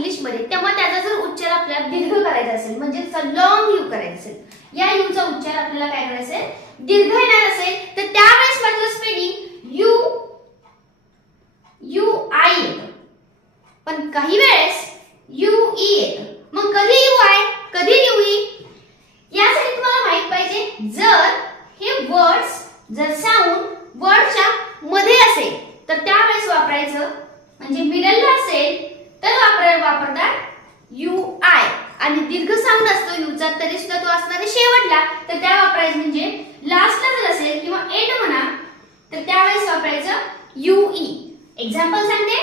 इंग्लिशमध्ये तेव्हा त्याचा जर उच्चार आपल्याला दीर्घ करायचा असेल म्हणजे लॉंग यू करायचा असेल या यूचा उच्चार आपल्याला काय करायचा आहे दीर्घ येणार असेल तर त्यावेळेस मात्र स्पेलिंग यू आय येतं पण काही वेळेस यू ई येतं मग कधी यू आय कधी यू ई यासाठी तुम्हाला माहित पाहिजे जर हे वर्ड्स जर साऊंड वर्डच्या मध्ये असेल तर त्यावेळेस वापरायचं म्हणजे मिडलला असेल तर वापरतात यू आय आणि दीर्घ साऊंड असतो यूचा तरी सुद्धा तो असणार आहे शेवटला तर त्या वापरायचं म्हणजे लास्टला जर असेल किंवा एंड म्हणा तर त्यावेळेस वापरायचं यू ई एक्झाम्पल सांगते